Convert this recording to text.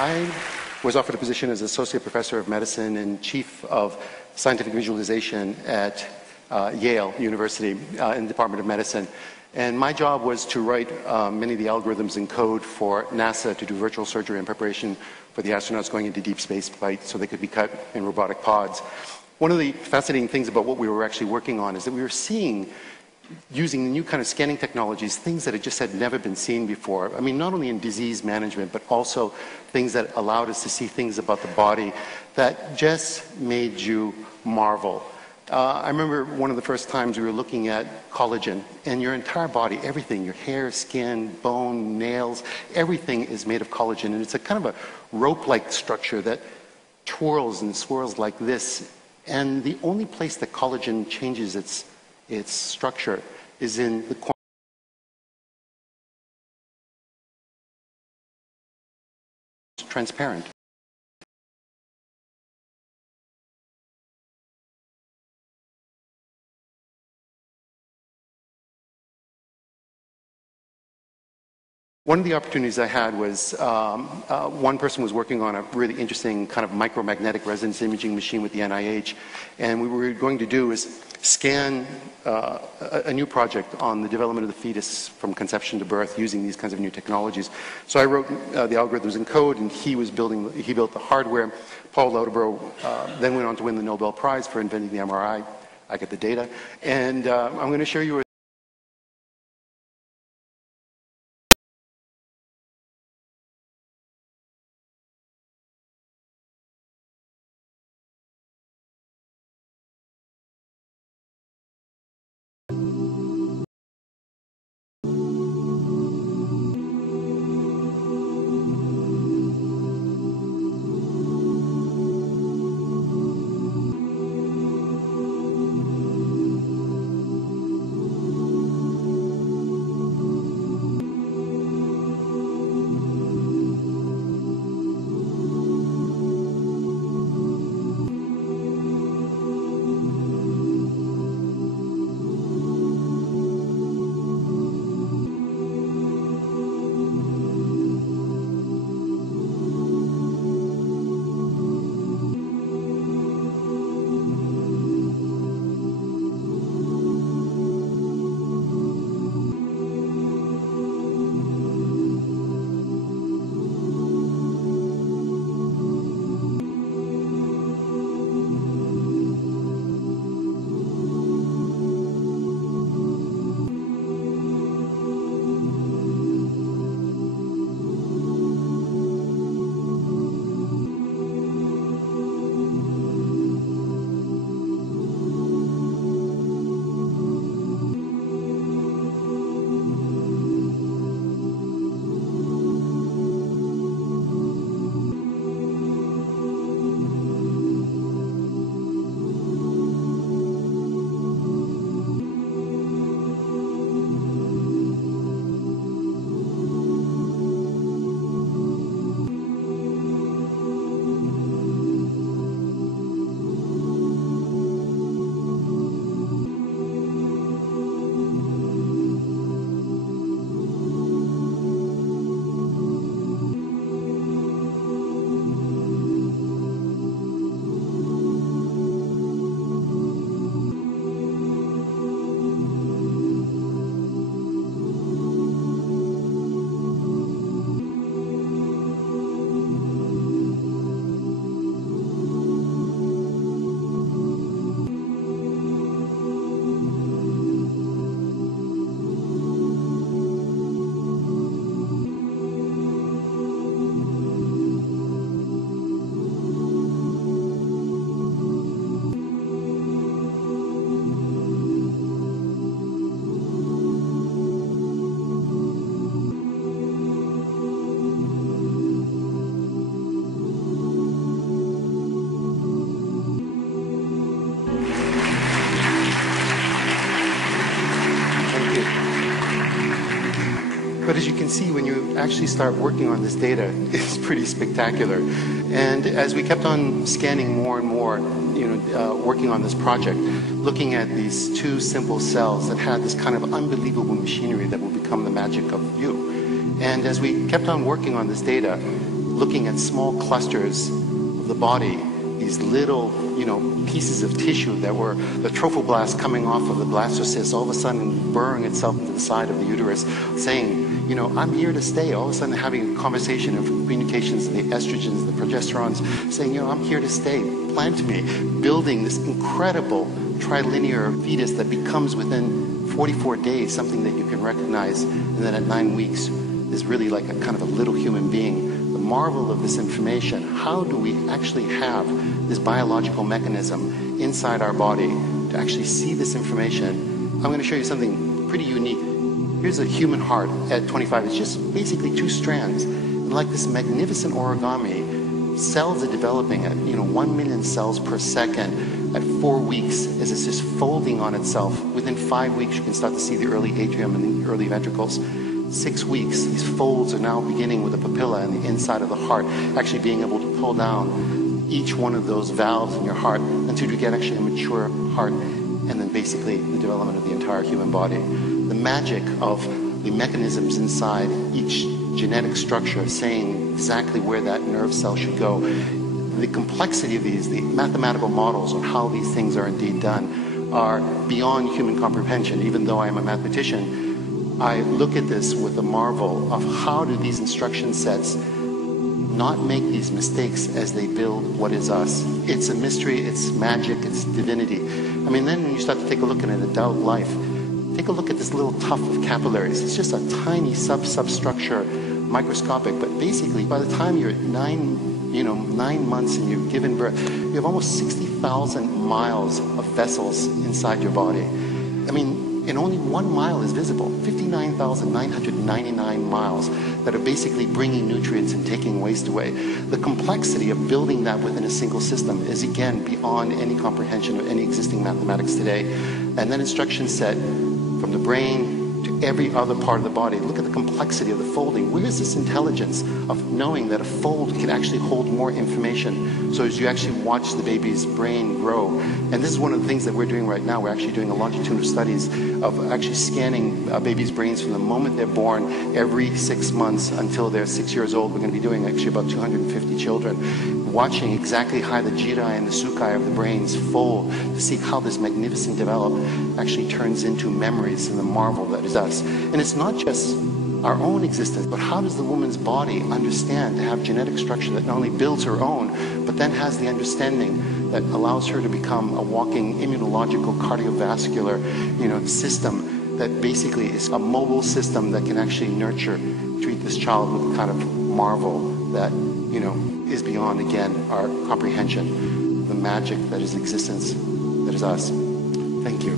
I was offered a position as Associate Professor of Medicine and Chief of Scientific Visualization at Yale University in the Department of Medicine. And my job was to write many of the algorithms and code for NASA to do virtual surgery in preparation for the astronauts going into deep space flight so they could be cut in robotic pods. One of the fascinating things about what we were actually working on is that we were seeing, using new kind of scanning technologies, things that had never been seen before. I mean, not only in disease management, but also things that allowed us to see things about the body that just made you marvel. I remember one of the first times we were looking at collagen, and your entire body, everything, your hair, skin, bone, nails, everything is made of collagen. And it's a kind of a rope-like structure that twirls and swirls like this. And the only place that collagen changes its structure is in the corner. Transparent. One of the opportunities I had was one person was working on a really interesting kind of micromagnetic resonance imaging machine with the NIH, and what we were going to do is scan a new project on the development of the fetus from conception to birth using these kinds of new technologies. So I wrote the algorithms and code, and he built the hardware. Paul Lauterbro then went on to win the Nobel Prize for inventing the MRI. I get the data, and I'm going to show you But as you can see, when you actually start working on this data, it's pretty spectacular. And as we kept on scanning more and more, working on this project, looking at these two simple cells that had this kind of unbelievable machinery that will become the magic of you. And as we kept on working on this data, looking at small clusters of the body, these little, pieces of tissue that were the trophoblast coming off of the blastocyst, all of a sudden burrowing itself into the side of the uterus, saying, I'm here to stay. All of a sudden having a conversation of communications, the estrogens, the progesterones, saying, I'm here to stay. Plant me, building this incredible trilinear fetus that becomes within 44 days something that you can recognize, and then at 9 weeks is really like a kind of a little human being. The marvel of this information, how do we actually have this biological mechanism inside our body to actually see this information? I'm going to show you something pretty unique. Here's a human heart at 25. It's just basically 2 strands. And like this magnificent origami, cells are developing at 1 million cells per second at 4 weeks as it's just folding on itself. Within 5 weeks, you can start to see the early atrium and the early ventricles. 6 weeks, these folds are now beginning with a papilla in the inside of the heart, actually being able to pull down each one of those valves in your heart until you get actually a mature heart, and then basically the development of the entire human body. The magic of the mechanisms inside each genetic structure saying exactly where that nerve cell should go. The complexity of these, the mathematical models on how these things are indeed done, are beyond human comprehension. Even though I am a mathematician, I look at this with the marvel of how do these instruction sets not make these mistakes as they build what is us. It's a mystery, it's magic, it's divinity. Then when you start to take a look at an adult life, take a look at this little tuft of capillaries. It's just a tiny substructure, microscopic, but basically by the time you're at 9 months and you've given birth, you have almost 60,000 miles of vessels inside your body. And only 1 mile is visible, 59,999 miles that are basically bringing nutrients and taking waste away. The complexity of building that within a single system is, again, beyond any comprehension of any existing mathematics today. And that instruction set from the brain to every other part of the body. Look at the complexity of the folding. Where is this intelligence of knowing that a fold can actually hold more information? So as you actually watch the baby's brain grow, and this is one of the things that we're doing right now. We're actually doing a longitudinal studies of actually scanning babies' brains from the moment they're born every 6 months until they're 6 years old. We're going to be doing actually about 250 children, watching exactly how the jirai and the sukai of the brains fold to see how this magnificent development actually turns into memories and the marvel that is us. And it's not just our own existence, but how does the woman's body understand to have genetic structure that not only builds her own, but then has the understanding that allows her to become a walking immunological cardiovascular, system that basically is a mobile system that can actually nurture, treat this child with a kind of marvel that, is beyond, again, our comprehension, the magic that is existence, that is us. Thank you.